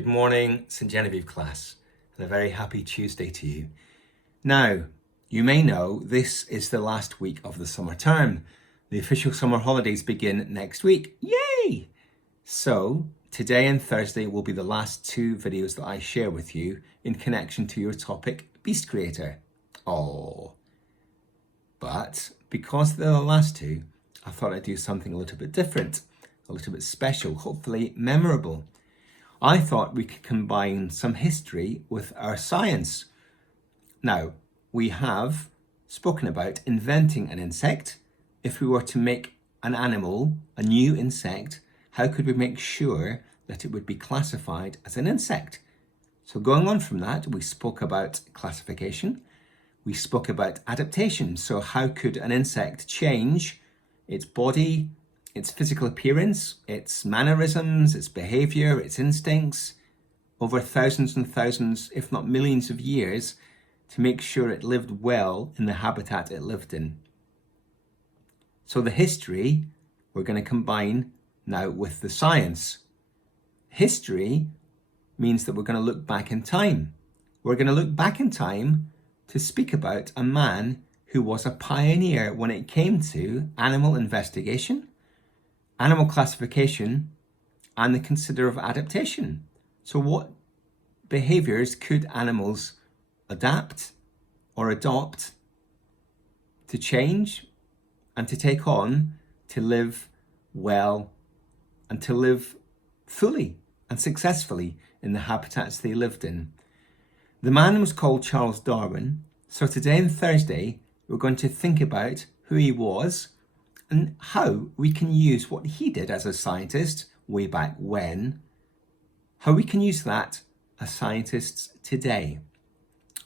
Good morning, St. Genevieve class, and a very happy Tuesday to you. Now, you may know this is the last week of the summer term. The official summer holidays begin next week. Yay! So, today and Thursday will be the last two videos that I share with you in connection to your topic, Beast Creator. Oh. But because they're the last two, I thought I'd do something a little bit different, a little bit special, hopefully memorable. I thought we could combine some history with our science. Now, we have spoken about inventing an insect. If we were to make an animal, a new insect, how could we make sure that it would be classified as an insect? So going on from that, we spoke about classification. We spoke about adaptation. So how could an insect change its body, its physical appearance, its mannerisms, its behavior, its instincts, over thousands and thousands, if not millions of years, to make sure it lived well in the habitat it lived in. So the history, we're going to combine now with the science. History means that we're going to look back in time. We're going to look back in time to speak about a man who was a pioneer when it came to animal investigation, animal classification, and the consider of adaptation. So what behaviors could animals adapt or adopt to change and to take on to live well and to live fully and successfully in the habitats they lived in? The man was called Charles Darwin. So today and Thursday, we're going to think about who he was and how we can use what he did as a scientist way back when, how we can use that as scientists today.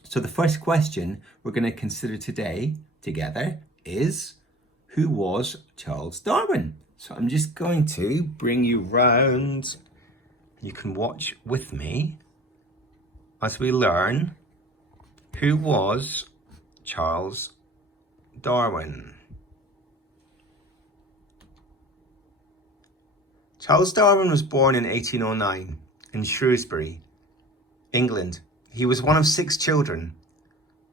So the first question we're going to consider today together is, who was Charles Darwin? So I'm just going to bring you round. You can watch with me as we learn who was Charles Darwin. Charles Darwin was born in 1809 in Shrewsbury, England. He was one of 6 children.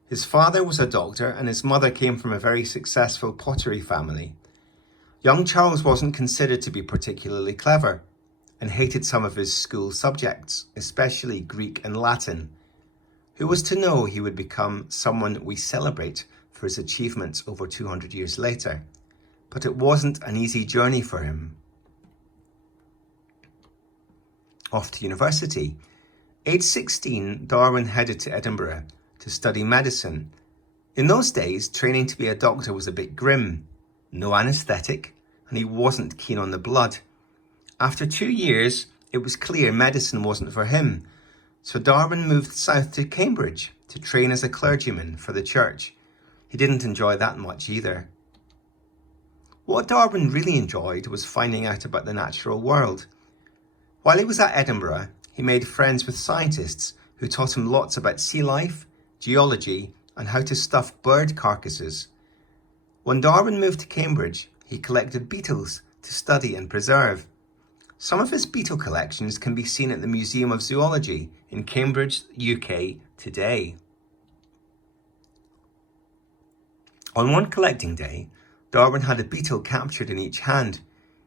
His father was a doctor and his mother came from a very successful pottery family. Young Charles wasn't considered to be particularly clever and hated some of his school subjects, especially Greek and Latin. Who was to know he would become someone we celebrate for his achievements over 200 years later? But it wasn't an easy journey for him. Off to university. Age 16, Darwin headed to Edinburgh to study medicine. In those days, training to be a doctor was a bit grim. No anaesthetic, and he wasn't keen on the blood. After 2 years, it was clear medicine wasn't for him. So Darwin moved south to Cambridge to train as a clergyman for the church. He didn't enjoy that much either. What Darwin really enjoyed was finding out about the natural world. While he was at Edinburgh, he made friends with scientists who taught him lots about sea life, geology, and how to stuff bird carcasses. When Darwin moved to Cambridge, he collected beetles to study and preserve. Some of his beetle collections can be seen at the Museum of Zoology in Cambridge, UK today. On one collecting day, Darwin had a beetle captured in each hand.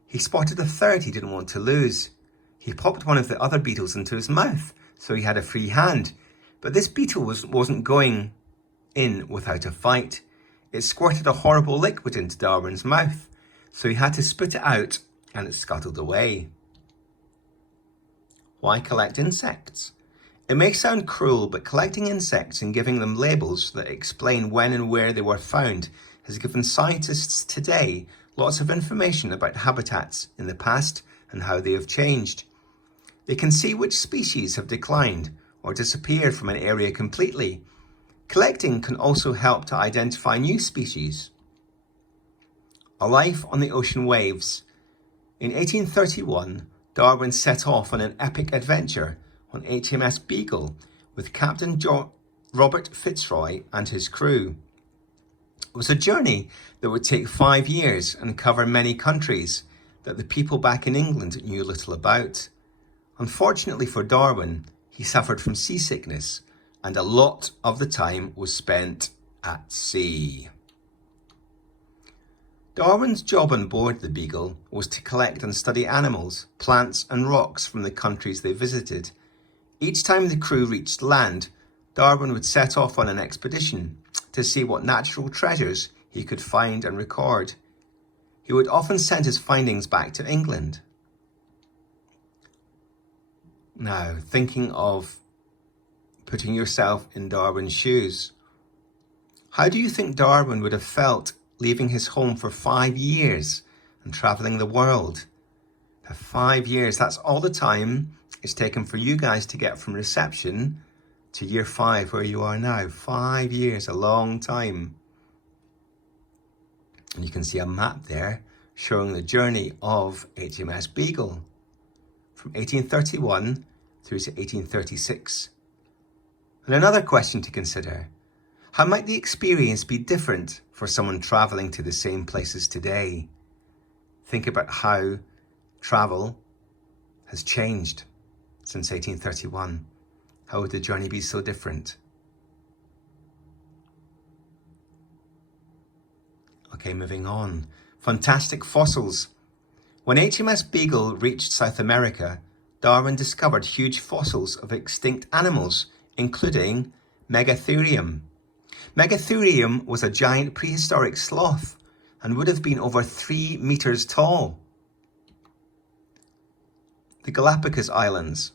He spotted a third he didn't want to lose. He popped one of the other beetles into his mouth, so he had a free hand. But this beetle wasn't going in without a fight. It squirted a horrible liquid into Darwin's mouth, so he had to spit it out and it scuttled away. Why collect insects? It may sound cruel, but collecting insects and giving them labels that explain when and where they were found has given scientists today lots of information about habitats in the past and how they have changed. They can see which species have declined or disappeared from an area completely. Collecting can also help to identify new species. A life on the ocean waves. In 1831, Darwin set off on an epic adventure on HMS Beagle with Captain Robert Fitzroy and his crew. It was a journey that would take 5 years and cover many countries that the people back in England knew little about. Unfortunately for Darwin, he suffered from seasickness, and a lot of the time was spent at sea. Darwin's job on board the Beagle was to collect and study animals, plants and rocks from the countries they visited. Each time the crew reached land, Darwin would set off on an expedition to see what natural treasures he could find and record. He would often send his findings back to England. Now, thinking of putting yourself in Darwin's shoes, how do you think Darwin would have felt leaving his home for 5 years and travelling the world? For 5 years, that's all the time it's taken for you guys to get from reception to year 5 where you are now. 5 years, a long time. And you can see a map there showing the journey of HMS Beagle from 1831 through to 1836. And another question to consider: how might the experience be different for someone travelling to the same places today? Think about how travel has changed since 1831. How would the journey be so different? Okay, moving on. Fantastic fossils. When HMS Beagle reached South America, Darwin discovered huge fossils of extinct animals, including Megatherium. Megatherium was a giant prehistoric sloth and would have been over 3 meters tall. The Galapagos Islands.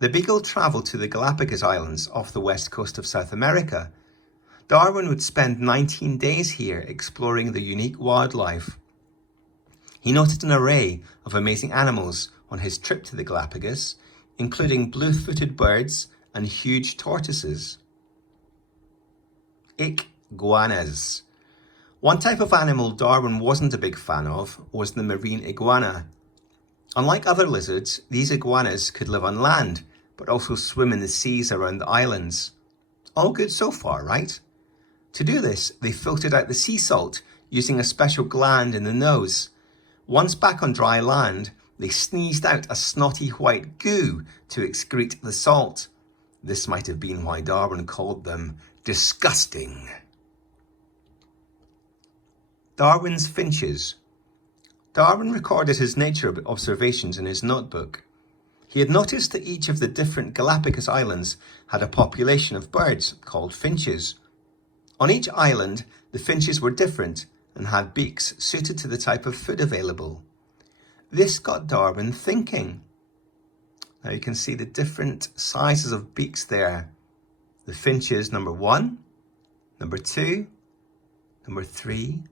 The Beagle travelled to the Galapagos Islands off the west coast of South America. Darwin would spend 19 days here exploring the unique wildlife. He noted an array of amazing animals on his trip to the Galapagos, including blue-footed birds and huge tortoises. Iguanas. One type of animal Darwin wasn't a big fan of was the marine iguana. Unlike other lizards, these iguanas could live on land, but also swim in the seas around the islands. All good so far, right? To do this, they filtered out the sea salt using a special gland in the nose. Once back on dry land, they sneezed out a snotty white goo to excrete the salt. This might have been why Darwin called them disgusting. Darwins Finches. Darwin recorded his nature observations in his notebook. He had noticed that each of the different Galapagos Islands had a population of birds called finches. On each island, the finches were different and had beaks suited to the type of food available. This got Darwin thinking. Now you can see the different sizes of beaks there. The finches number 1, number 2, number 3,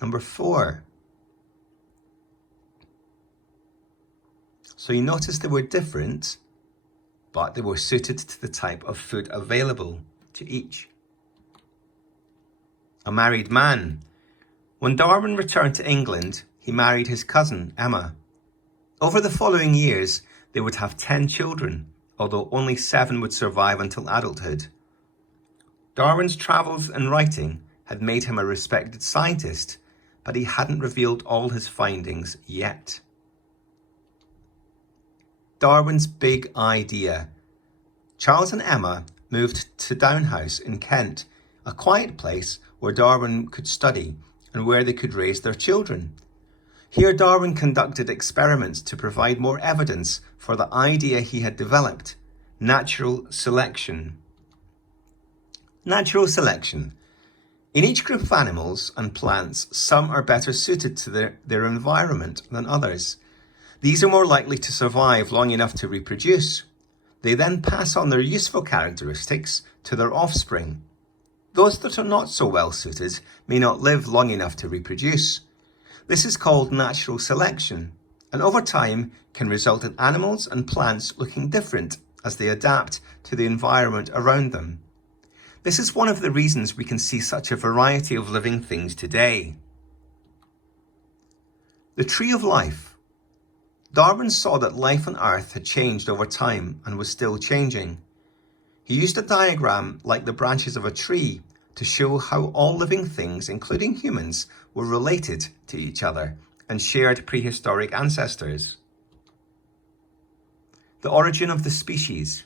number 4. So you notice they were different, but they were suited to the type of food available to each. A married man. When Darwin returned to England, he married his cousin, Emma. Over the following years, they would have 10 children, although only 7 would survive until adulthood. Darwin's travels and writing had made him a respected scientist, but he hadn't revealed all his findings yet. Darwin's Big Idea. Charles and Emma moved to Down House in Kent, a quiet place where Darwin could study and where they could raise their children. Here Darwin conducted experiments to provide more evidence for the idea he had developed: natural selection. Natural selection. In each group of animals and plants, some are better suited to their environment than others. These are more likely to survive long enough to reproduce. They then pass on their useful characteristics to their offspring. Those that are not so well suited may not live long enough to reproduce. This is called natural selection, and over time can result in animals and plants looking different as they adapt to the environment around them. This is one of the reasons we can see such a variety of living things today. The tree of life. Darwin saw that life on Earth had changed over time and was still changing. He used a diagram like the branches of a tree to show how all living things, including humans, were related to each other and shared prehistoric ancestors. The Origin of the Species.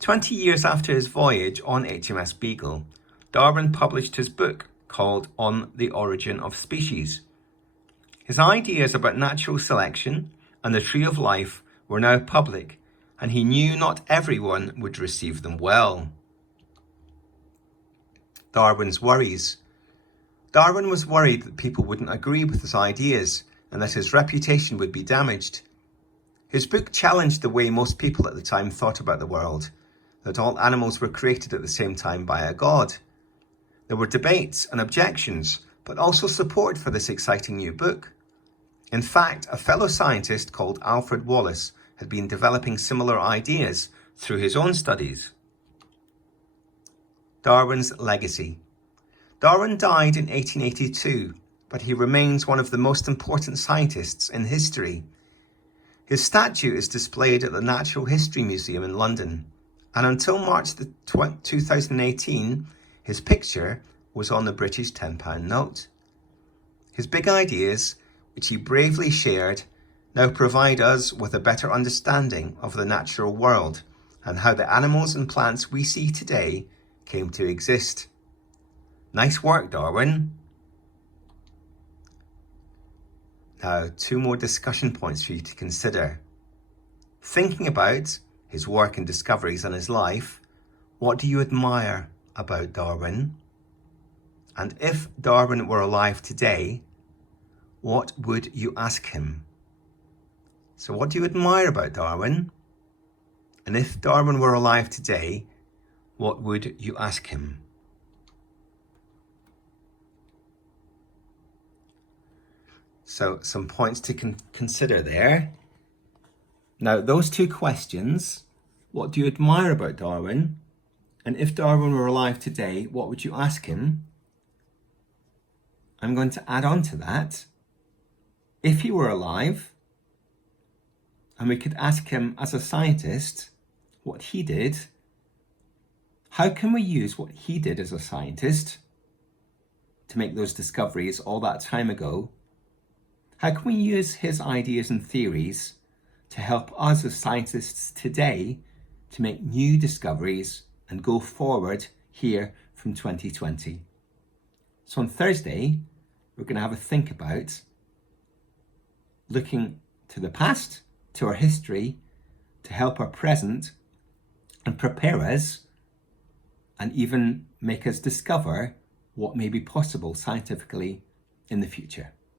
20 years after his voyage on HMS Beagle, Darwin published his book called On the Origin of Species. His ideas about natural selection and the tree of life were now public, and he knew not everyone would receive them well. Darwin's worries. Darwin was worried that people wouldn't agree with his ideas and that his reputation would be damaged. His book challenged the way most people at the time thought about the world, that all animals were created at the same time by a god. There were debates and objections, but also support for this exciting new book. In fact, a fellow scientist called Alfred Wallace had been developing similar ideas through his own studies. Darwin's legacy. Darwin died in 1882, but he remains one of the most important scientists in history. His statue is displayed at the Natural History Museum in London, and until March 2018, his picture was on the British £10 note. His big ideas, which he bravely shared, now provide us with a better understanding of the natural world and how the animals and plants we see today came to exist. Nice work, Darwin. Now, 2 more discussion points for you to consider. Thinking about his work and discoveries and his life, what do you admire about Darwin? And if Darwin were alive today, what would you ask him? So what do you admire about Darwin? And if Darwin were alive today, what would you ask him? So some points to consider there. Now, those 2 questions, what do you admire about Darwin? And if Darwin were alive today, what would you ask him? I'm going to add on to that. If he were alive, and we could ask him as a scientist what he did, how can we use what he did as a scientist to make those discoveries all that time ago? How can we use his ideas and theories to help us as scientists today to make new discoveries and go forward here from 2020? So on Thursday, we're going to have a think about looking to the past, to our history, to help our present and prepare us and even make us discover what may be possible scientifically in the future.